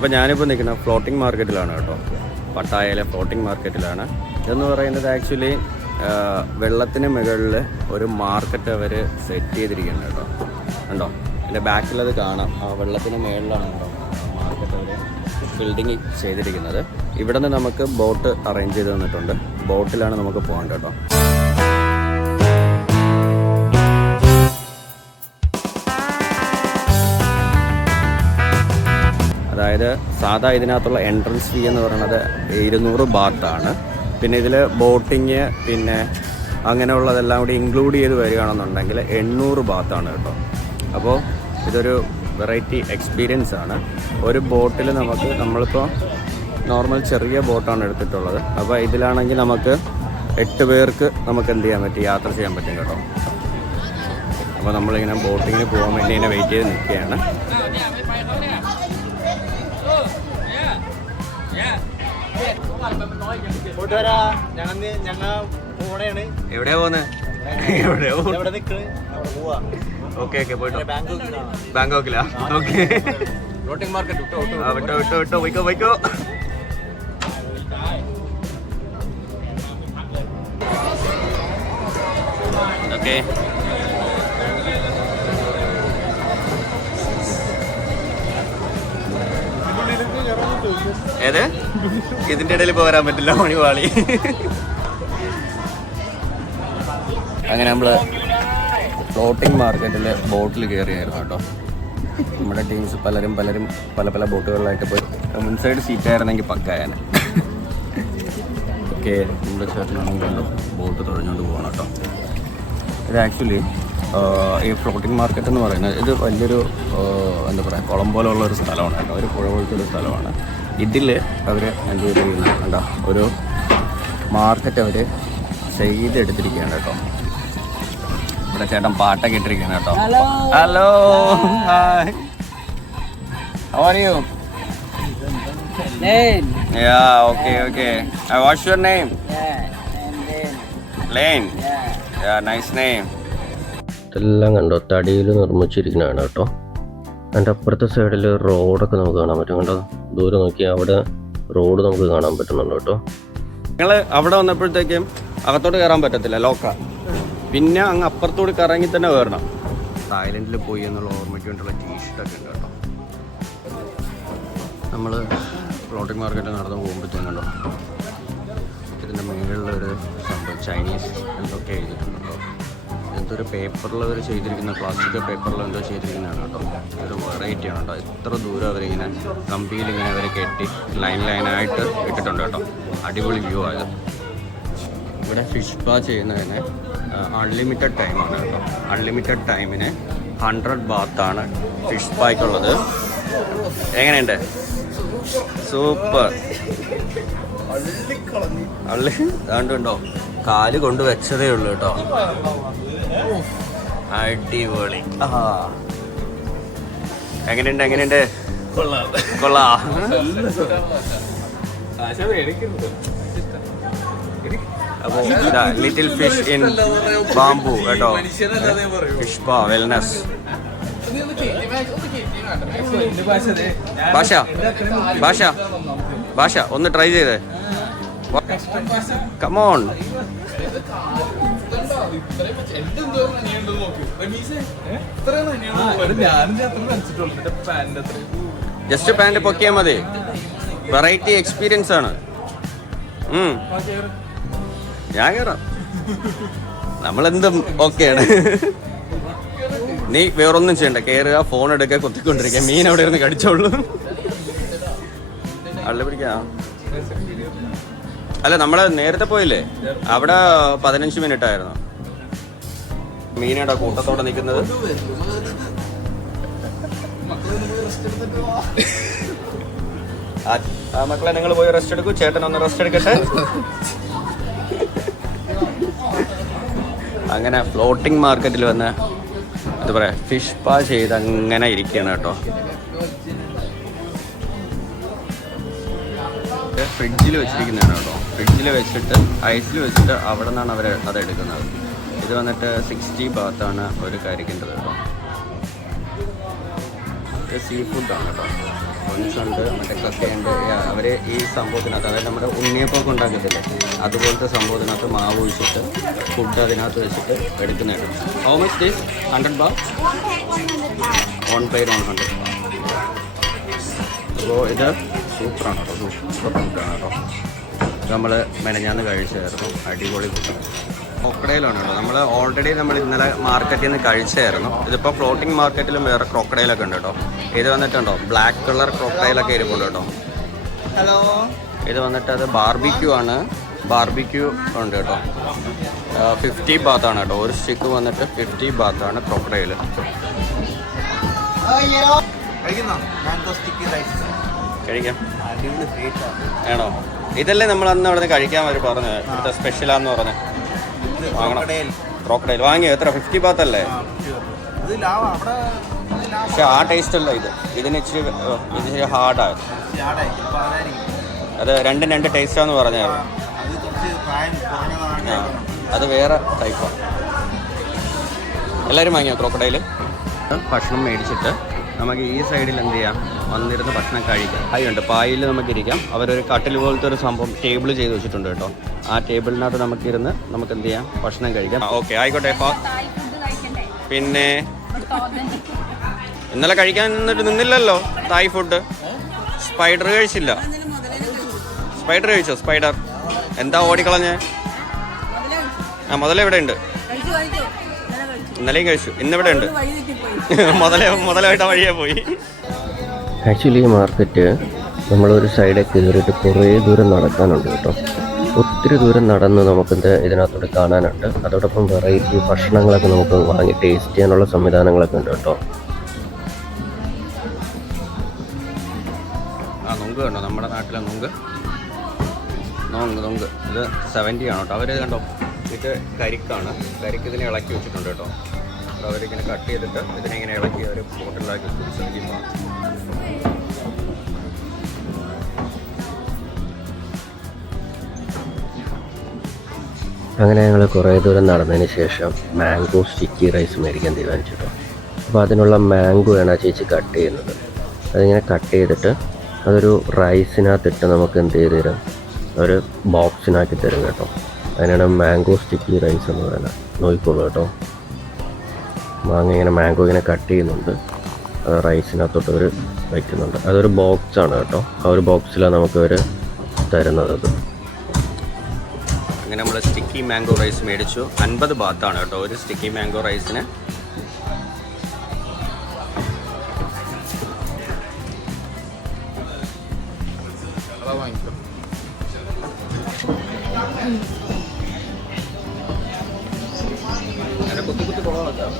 അപ്പോൾ ഞാനിപ്പോൾ നിൽക്കുന്ന ഫ്ലോട്ടിംഗ് മാർക്കറ്റിലാണ് കേട്ടോ. പട്ടായയിലെ ഫ്ലോട്ടിംഗ് മാർക്കറ്റിലാണ്. ഇതെന്ന് പറയുന്നത് ആക്ച്വലി വെള്ളത്തിന് മുകളിൽ ഒരു മാർക്കറ്റ് അവർ സെറ്റ് ചെയ്തിരിക്കുന്നത് കേട്ടോ. കണ്ടോ, എൻ്റെ ബാക്കിലത് കാണാം. ആ വെള്ളത്തിന് മുകളിലാണ് കേട്ടോ മാർക്കറ്റ് അവർ ബിൽഡിങ് ചെയ്തിരിക്കുന്നത്. ഇവിടെ നിന്ന് നമുക്ക് ബോട്ട് അറേഞ്ച് ചെയ്ത് തന്നിട്ടുണ്ട്. ബോട്ടിലാണ് നമുക്ക് പോകേണ്ടത് കേട്ടോ. അതായത് സാധാ ഇതിനകത്തുള്ള എൻട്രൻസ് ഫീ എന്ന് പറയുന്നത് 200 ബാത്താണ്. പിന്നെ ഇതിൽ ബോട്ടിങ് പിന്നെ അങ്ങനെയുള്ളതെല്ലാം കൂടി ഇൻക്ലൂഡ് ചെയ്ത് വരികയാണെന്നുണ്ടെങ്കിൽ 800 ബാത്താണ് കേട്ടോ. അപ്പോൾ ഇതൊരു വെറൈറ്റി എക്സ്പീരിയൻസ് ആണ്. ഒരു ബോട്ടിൽ നമ്മളിപ്പോൾ നോർമൽ ചെറിയ ബോട്ടാണ് എടുത്തിട്ടുള്ളത്. അപ്പോൾ ഇതിലാണെങ്കിൽ നമുക്ക് 8 പേർക്ക് നമുക്ക് എന്ത് ചെയ്യാൻ പറ്റും, യാത്ര ചെയ്യാൻ പറ്റും കേട്ടോ. അപ്പോൾ നമ്മളിങ്ങനെ ബോട്ടിങ്ങിന് പോകാൻ വേണ്ടി ഇങ്ങനെ വെയിറ്റ് ചെയ്ത് നിൽക്കുകയാണ്. എവിടെയാ പോകുന്നത്? ഓക്കെ പോയിട്ടോ. ബാങ്കോക്കിലാ? ഓക്കെ, വിട്ടോ പോയിക്കോ. ഓക്കെ, ഏത് ഇതിന്റെ ഇടയിൽ ഇപ്പോൾ വരാൻ പറ്റില്ല, മണിവാളി. അങ്ങനെ നമ്മള് ഫ്ലോട്ടിംഗ് മാർക്കറ്റിൽ ബോട്ടിൽ കയറിയായിരുന്നു കേട്ടോ. നമ്മുടെ ടീംസ് പലരും പല ബോട്ടുകളിലായിട്ട് പോയി. മുൻസൈഡ് സീറ്റായിരുന്നെങ്കിൽ പക്കായാണ്. ഓക്കെ, നമ്മുടെ ചേട്ടനാണെങ്കിൽ ബോട്ട് തുഴഞ്ഞുകൊണ്ട് പോകണം കേട്ടോ. ഇത് ആക്ച്വലി ഈ ഫ്ലോട്ടിംഗ് മാർക്കറ്റ് എന്ന് പറയുന്നത് ഇത് വലിയൊരു എന്താ പറയുക, കുളം പോലുള്ള ഒരു സ്ഥലമാണ് കേട്ടോ. ഒരു പുഴ പോലത്തൊരു സ്ഥലമാണ്. ഇതിൽ അവർ എന്ത് ചെയ്തിരിക്കുന്നത് കണ്ടോ, ഒരു മാർക്കറ്റ് അവർ ചെയ്തെടുത്തിരിക്കുകയാണ് കേട്ടോ. ഇവിടെ ചേട്ടൻ പാട്ടൊക്കെ ഇട്ടിരിക്കുകയാണ് കേട്ടോ. Hello, hi, how are you? Yeah, okay. What's your name? Lane. Yeah, nice name. ഇതെല്ലാം കണ്ടോ, തടിയിൽ നിർമ്മിച്ചിരിക്കുന്നതാണ് കേട്ടോ. അതിൻ്റെ അപ്പുറത്തെ സൈഡിൽ റോഡൊക്കെ നമുക്ക് കാണാൻ പറ്റും കേട്ടോ. ദൂരെ നോക്കിയാൽ അവിടെ റോഡ് നമുക്ക് കാണാൻ പറ്റുന്നുണ്ട് കേട്ടോ. ഞങ്ങൾ അവിടെ വന്നപ്പോഴത്തേക്കും അകത്തോട്ട് കയറാൻ പറ്റത്തില്ല, ലോക്ക. പിന്നെ അങ്ങ് അപ്പുറത്തോട് കറങ്ങി തന്നെ കയറണം. തായ്ലൻഡിൽ പോയി എന്നുള്ള ഓർമ്മയ്ക്ക് വേണ്ടിയുള്ള ടീഷർട്ടൊക്കെ ഉണ്ട് കേട്ടോ. നമ്മൾ ഫ്ലോട്ടിംഗ് മാർക്കറ്റ് നടന്ന് പോകുമ്പോഴത്തേക്കും കണ്ടോ, ഇതിൻ്റെ മുകളിലൊരു സംഭവം ചൈനീസ് എന്തൊക്കെ എഴുതിയിട്ടുണ്ടോ. എന്തൊരു പേപ്പറിൽ അവർ ചെയ്തിരിക്കുന്ന, പ്ലാസ്റ്റിക് പേപ്പറിൽ എന്തോ ചെയ്തിരിക്കുന്നതാണ് കേട്ടോ. ഒരു വെറൈറ്റിയാണ് കേട്ടോ. ഇത്ര ദൂരം അവരിങ്ങനെ കമ്പിയിലിങ്ങനെ അവർ കെട്ടി ലൈനായിട്ട് ഇട്ടിട്ടുണ്ട് കേട്ടോ. അടിപൊളി വ്യൂ ആയത്. ഇവിടെ ഫിഷ് പാ ചെയ്യുന്നതിന് അൺലിമിറ്റഡ് ടൈമാണ് കേട്ടോ. അൺലിമിറ്റഡ് ടൈമിന് 100 ബാത്താണ് ഫിഷ് പായ്ക്കുള്ളത്. എങ്ങനെയുണ്ട്? സൂപ്പർ. അതുകൊണ്ടുണ്ടോ, കാല് കൊണ്ട് വെച്ചതേ ഉള്ളൂ കേട്ടോ. അടിപൊളി. എങ്ങനെയുണ്ട്? കൊള്ളാം. അപ്പോൾ ഇതാ ലിറ്റിൽ ഫിഷ് ഇൻ ബാംബു കേട്ടോ. ഫിഷ് പാ വെൽനസ്. ഭാഷ ഒന്ന് ട്രൈ ചെയ്തേ. കമോൺ. ജസ്റ്റ് പാന്റ് പൊക്കിയാൽ മതി. വെറൈറ്റി എക്സ്പീരിയൻസ് ആണ്. ഞാൻ കയറാം, നമ്മളെന്തും ഓക്കെയാണ്. നീ വേറൊന്നും ചെയ്യണ്ട, കയറുക, ഫോൺ എടുക്കുക, കുത്തിക്കൊണ്ടിരിക്കുക. മീൻ അവിടെ ഇരുന്ന് കടിച്ചോളൂ. അള്ള പിടിക്കാം. അല്ല, നമ്മള് നേരത്തെ പോയില്ലേ, അവിടെ 15 മിനിറ്റ് ആയിരുന്നു. മീനയുടെ കൂട്ടത്തോടെ നിൽക്കുന്നത്. മക്കളെ, നിങ്ങൾ പോയി റെസ്റ്റ് എടുക്കൂ. ചേട്ടൻ ഒന്ന് റെസ്റ്റ് എടുക്കട്ടെ. അങ്ങനെ ഫ്ലോട്ടിംഗ് മാർക്കറ്റിൽ വന്ന് എന്താ പറയാ, ഫിഷ് പാ ചെയ്ത് അങ്ങനെ ഇരിക്കുകയാണ് കേട്ടോ. ഫ്രിഡ്ജിൽ വെച്ചിരിക്കുന്നതാണ് കേട്ടോ. ഫ്രിഡ്ജിൽ വെച്ചിട്ട് ഐസിൽ വെച്ചിട്ട് അവിടെ നിന്നാണ് അവർ അത് എടുക്കുന്നത്. ഇത് വന്നിട്ട് 60 ബാത്താണ് ഒരു കരിക്കേണ്ടത് കേട്ടോ. ഇത് സീ ഫുഡാണ് കേട്ടോ. കൊഞ്ചുണ്ട്, മറ്റേ കക്കയുണ്ട്. അവർ ഈ സംഭവത്തിനകത്ത്, അതായത് നമ്മുടെ ഉണ്ണിയപ്പമൊക്കെ ഉണ്ടാക്കത്തില്ലേ, അതുപോലത്തെ സംഭവത്തിനകത്ത് മാവ് ഒഴിച്ചിട്ട് ഫുഡ് അതിനകത്ത് വെച്ചിട്ട് എടുക്കുന്നതാണ്. How much this? 100 baht? One plate 100 baht. അപ്പോൾ ഇത് സൂപ്പറാണ് കേട്ടോ, സൂപ്പർ ഫുഡാണ് കേട്ടോ. നമ്മൾ മെനഞ്ഞാന്ന് കഴിച്ചായിരുന്നു, അടിപൊളി ഫുഡാണ്. ക്രോക്കഡൈലാണ് കേട്ടോ. നമ്മൾ ഓൾറെഡി ഇന്നലെ മാർക്കറ്റിൽ നിന്ന് കഴിച്ചായിരുന്നു. ഇതിപ്പോൾ ഫ്ലോട്ടിംഗ് മാർക്കറ്റിലും വേറെ ക്രോക്കഡൈലൊക്കെ ഉണ്ട് കേട്ടോ. ഇത് വന്നിട്ടുണ്ടോ ബ്ലാക്ക് കളർ ക്രോക്കഡൈലൊക്കെ ഇരിപ്പുണ്ട് കേട്ടോ. ഹലോ, ഇത് വന്നിട്ട് അത് ബാർബിക്യൂ ആണ്. ബാർബിക്യൂ ഉണ്ട് കേട്ടോ. 50 baht ആണ് കേട്ടോ. ഒരു സ്റ്റിക്ക് വന്നിട്ട് 50 baht ആണ് ക്രോക്കഡൈൽ. കഴിക്കാം ആണോ? ഇതല്ലേ നമ്മൾ അന്ന് അവിടെ നിന്ന് കഴിക്കാൻ അവർ പറഞ്ഞു, ഇവിടുത്തെ സ്പെഷ്യലാന്ന് പറഞ്ഞു. ക്രോക്കഡൈൽ വാങ്ങിയോ? എത്ര? 50 baht അല്ലേ? പക്ഷെ ആ ടേസ്റ്റ് അല്ല ഇത്. ഇച്ചിരി ഹാർഡാണ്. അത് രണ്ട് ടേസ്റ്റാന്ന് പറഞ്ഞായിരുന്നു. അത് വേറെ ടൈപ്പാണ്. എല്ലാവരും വാങ്ങിയോ ക്രോക്കഡൈൽ? ഭക്ഷണം മേടിച്ചിട്ട് നമുക്ക് ഈ സൈഡിൽ എന്ത് ചെയ്യാം, വന്നിരുന്ന് ഭക്ഷണം കഴിക്കാം. ഉണ്ട്, പായിൽ നമുക്കിരിക്കാം. അവരൊരു കട്ടിൽ പോലത്തെ ഒരു സംഭവം ടേബിൾ ചെയ്ത് വെച്ചിട്ടുണ്ട് കേട്ടോ. ആ ടേബിളിനകത്ത് നമുക്കിരുന്ന് നമുക്ക് എന്ത് ചെയ്യാം, ഭക്ഷണം കഴിക്കാം. ഓക്കെ, ആയിക്കോട്ടെ. പിന്നെ ഇന്നലെ കഴിക്കാൻ നിന്നില്ലല്ലോ തായ് ഫുഡ്. സ്പൈഡർ കഴിച്ചില്ല. സ്പൈഡർ കഴിച്ചോ? സ്പൈഡർ എന്താ ഓടിക്കളഞ്ഞേ? മുതലെവിടെ ഉണ്ട്? ഇന്നലെയും കഴിച്ചു, ഇന്നിവിടെ ഉണ്ട്. മുതലായിട്ട് വഴിയെ പോയി. ആക്ച്വലി ഈ മാർക്കറ്റ് നമ്മളൊരു സൈഡിൽ കയറിയിട്ട് കുറേ ദൂരം നടക്കാനുണ്ട് കേട്ടോ. ഒത്തിരി ദൂരം നടന്ന് നമുക്കിത് ഇതിനകത്തോട്ട് കാണാനുണ്ട്. അതോടൊപ്പം വെറൈറ്റി ഭക്ഷണങ്ങളൊക്കെ നമുക്ക് വാങ്ങി ടേസ്റ്റ് ചെയ്യാനുള്ള സംവിധാനങ്ങളൊക്കെ ഉണ്ട് കേട്ടോ. നൊങ്ക് കണ്ടോ, നമ്മുടെ നാട്ടിലെ നൊങ്ക്. ഇത് 70 ആണ് കേട്ടോ. അവരിത് കണ്ടോ, ഇത് കരിക്കാണ്. കരിക്ക് ഇതിനെ ഇളക്കി വെച്ചിട്ടുണ്ട് കേട്ടോ. അപ്പോൾ അവരിങ്ങനെ കട്ട് ചെയ്തിട്ട് ഇതിനെങ്ങനെ ഇളക്കി അവർ ബോട്ടിലാക്കി കുടിച്ചിരിക്കുമ്പോൾ അങ്ങനെ ഞങ്ങൾ കുറേ ദൂരം നടന്നതിന് ശേഷം മാംഗോ സ്റ്റിക്കി റൈസ് മേടിക്കാൻ തീരുമാനിച്ചു കേട്ടോ. അപ്പോൾ അതിനുള്ള മാംഗോ ആണ് ആ ചേച്ചി കട്ട് ചെയ്യുന്നത്. അതിങ്ങനെ കട്ട് ചെയ്തിട്ട് അതൊരു റൈസിനകത്തിട്ട് നമുക്ക് എന്ത് ചെയ്ത് തരും, ഒരു ബോക്സിനാക്കി തരും കേട്ടോ. അതിനാണ് മാംഗോ സ്റ്റിക്കി റൈസ് എന്ന് പറയുന്നത്. നോക്കിക്കോളൂ കേട്ടോ. ഇങ്ങനെ മാംഗോ ഇങ്ങനെ കട്ട് ചെയ്യുന്നുണ്ട്, അത് റൈസിനകത്തോട്ട് അവർ വയ്ക്കുന്നുണ്ട്. അതൊരു ബോക്സാണ് കേട്ടോ. ആ ഒരു ബോക്സിലാണ് നമുക്കവർ തരുന്നത്. അത് അങ്ങനെ നമ്മൾ സ്റ്റിക്കി മാംഗോ റൈസ് മേടിച്ചു. 50 baht ആണ് കേട്ടോ ഒരു സ്റ്റിക്കി മാംഗോ റൈസിന്. കുത്തി കൊള്ളാം.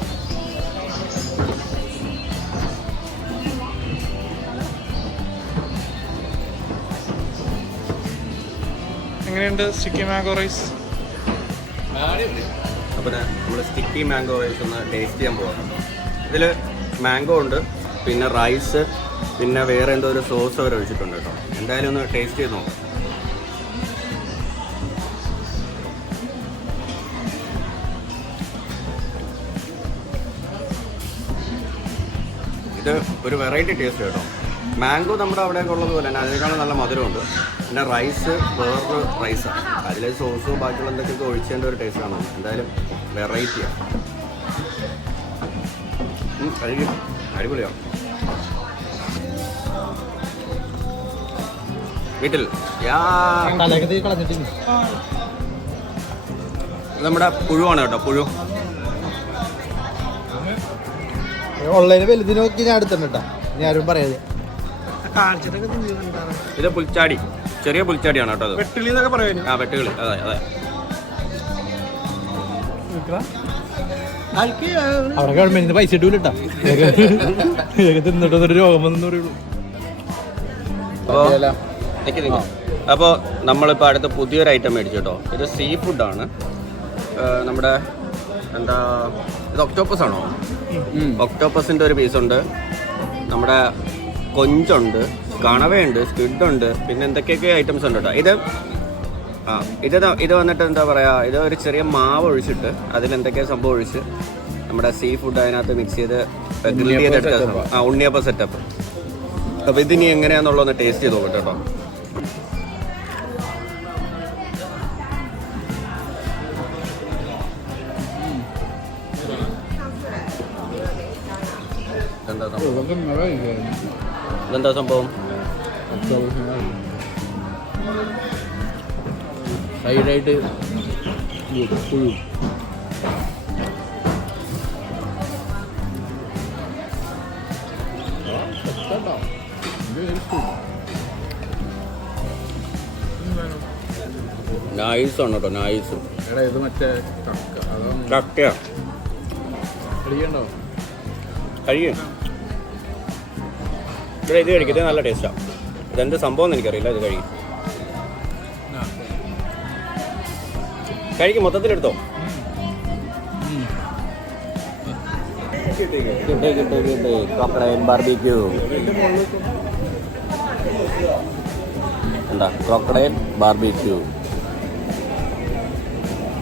എങ്ങനെയുണ്ട് സ്റ്റിക്കി മാംഗോ റൈസ്? അപ്പോൾ നമ്മൾ സ്റ്റിക്കി മാംഗോ റൈസ് ഒന്ന് ടേസ്റ്റ് ചെയ്യാൻ പോകാം. ഇതിൽ മാംഗോ ഉണ്ട്, പിന്നെ റൈസ്, പിന്നെ വേറെ എന്തോ ഒരു സോസ് അവർ ഒഴിച്ചിട്ടുണ്ട് കേട്ടോ. എന്തായാലും ഒന്ന് ടേസ്റ്റ് ചെയ്ത് നോക്കാം. ഇത് ഒരു വെറൈറ്റി ടേസ്റ്റ് കേട്ടോ. മാംഗോ നമ്മുടെ അവിടെയൊക്കെ ഉള്ളതുപോലെ തന്നെ അതിനേക്കാളും നല്ല മധുരമുണ്ട്. പിന്നെ റൈസ് വേറൊരു റൈസാണ്, അതിൽ സോസും ബാക്കിയുള്ള എന്തൊക്കെയൊക്കെ ഒഴിച്ചതിൻ്റെ ഒരു ടേസ്റ്റാണ്. എന്തായാലും വെറൈറ്റിയാണ്. അടിപൊളിയാണ്. വീട്ടിൽ നമ്മുടെ പുഴുവാണ് കേട്ടോ, പുഴു. ഓൺലൈനിൽ വലുത് നോക്കി ഞാൻ എടുത്തിട്ടാ, ഞാൻ ആരും പറയാതെ. ഇത് പുൽച്ചാടി, ചെറിയ പുൽച്ചാടിയാണ് കേട്ടോ. അത് വെട്ടുകിളി എന്നൊക്കെ പറയുന്നത്. ആ, വെട്ടുകിളി. അതെ അതെ. അവിടെ ഗവൺമെന്റിന് പൈസ ഇട്ടൂലട്ടാ, തിന്നിട്ടൊരു രോഗം വന്നു പറയുള്ളൂ. അപ്പോൾ നമ്മളിപ്പോൾ അടുത്ത പുതിയൊരു ഐറ്റം മേടിച്ചു കേട്ടോ. ഇത് സീ ഫുഡാണ്. നമ്മുടെ എന്താ ഇത്, ഒക്ടോപ്പസ് ആണോ? ഒക്ടോപ്പസിൻ്റെ ഒരു പീസുണ്ട്, നമ്മുടെ കൊഞ്ചുണ്ട്, കണവയുണ്ട്, സ്ക്വിഡുണ്ട്, പിന്നെ എന്തൊക്കെയൊക്കെ ഐറ്റംസ് ഉണ്ട് കേട്ടോ. ഇത് വന്നിട്ട് എന്താ പറയുക, ഇത് ഒരു ചെറിയ മാവ് ഒഴിച്ചിട്ട് അതിലെന്തൊക്കെയോ സംഭവം ഒഴിച്ച് നമ്മുടെ സീ ഫുഡ് അതിനകത്ത് മിക്സ് ചെയ്ത് ഗ്രിൽ ചെയ്തെടുത്ത ഉണ്ണിയപ്പം സെറ്റപ്പ്. അപ്പോൾ ഇതിനി എങ്ങനെയാണെന്നുള്ളതൊന്ന് ടേസ്റ്റ് ചെയ്ത് നോക്കട്ടെ കേട്ടോ. ഇതെന്താ സംഭവം? സൈഡായിട്ട് പുഴു. നൈസാണ് കേട്ടോ, നൈസ്. എടാ ഇത് മറ്റേ കക്ക അതാണ്. കക്കയാ കഴിയണ്ടോ? കഴിയും. ഇത് കഴിക്കും, ഇത് നല്ല ടേസ്റ്റാണ്. ഇതെന്ത് സംഭവം എന്ന് എനിക്കറിയില്ല. ഇത് കഴിക്കും, കഴിക്കും, മൊത്തത്തിലെടുത്തോ. Crocodile barbecue. എന്താ ക്രോക്കഡൈൽ ബാർബിക്യൂ.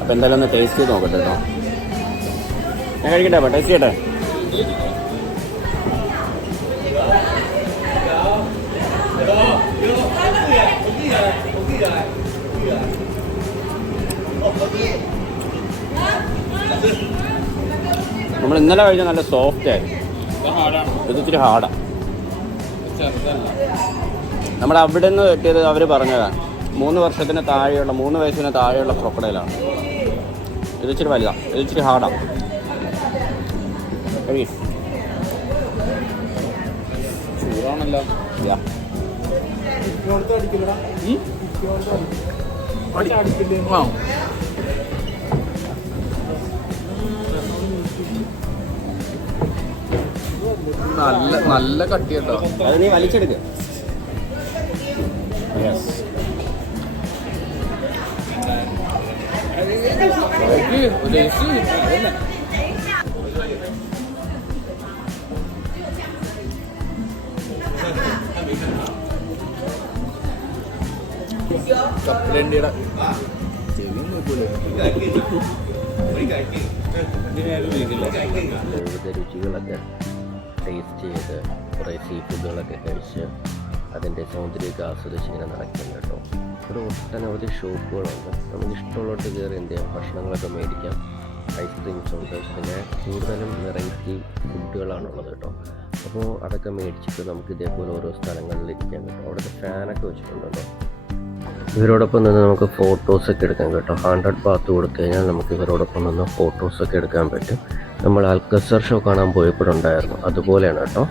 അപ്പം എന്തായാലും ഒന്ന് ടേസ്റ്റ് ചെയ്ത് നോക്കട്ടെ കേട്ടോ. ഞാൻ കഴിക്കട്ടെ, അപ്പം ടേസ്റ്റ് ചെയ്യട്ടെ. നമ്മൾ ഇന്നലെ കഴിച്ച നല്ല സോഫ്റ്റ് ആയിരുന്നു. ഇത് ഇച്ചിരി ഹാർഡാണ്. നമ്മൾ അവിടെ നിന്ന് കിട്ടിയത് അവർ പറഞ്ഞതാണ് 3 വയസ്സിന് താഴെയുള്ള ക്രോക്കഡൈലാണ്. ഇത് ഇച്ചിരി വലുതാണ്, ഇത് ഇച്ചിരി ഹാർഡാണ്. ചൂടാണല്ലോ. നല്ല നല്ല കട്ടി കേട്ടോ. അത് നീ വലിച്ചെടുക്ക. കപ്പലണ്ടിയുടെ വിവിധ രുചികളൊക്കെ ടേസ്റ്റ് ചെയ്ത് കുറേ സീ ഫുഡുകളൊക്കെ കഴിച്ച് അതിൻ്റെ സൗന്ദര്യമൊക്കെ ആസ്വദിച്ച് ഇങ്ങനെ നടക്കും കേട്ടോ. ഇവിടെ ഒട്ടനവധി ഷോപ്പുകളുണ്ട്. നമുക്ക് ഇഷ്ടമുള്ളവർക്ക് കയറി എന്ത് ചെയ്യാം, ഭക്ഷണങ്ങളൊക്കെ മേടിക്കാം. ഐസ്ക്രീംസ് ഉണ്ട്, പിന്നെ കൂടുതലും വെറൈറ്റി ഫുഡുകളാണുള്ളത് കേട്ടോ. അപ്പോൾ അതൊക്കെ മേടിച്ചിട്ട് നമുക്ക് ഇതേപോലെ ഓരോ സ്ഥലങ്ങളിൽ ഇരിക്കാം കേട്ടോ. അവിടുത്തെ ഫാനൊക്കെ വെച്ചിട്ടുണ്ടല്ലോ. ഇവരോടൊപ്പം നിന്ന് നമുക്ക് ഫോട്ടോസൊക്കെ എടുക്കാം കേട്ടോ. 100 ബാത്ത് കൊടുത്തു കഴിഞ്ഞാൽ നമുക്ക് ഇവരോടൊപ്പം നിന്ന് ഫോട്ടോസൊക്കെ എടുക്കാൻ പറ്റും. നമ്മൾ അൽക്കസർ ഷോ കാണാൻ പോയപ്പോഴുണ്ടായിരുന്നു, അതുപോലെയാണ് കേട്ടോ.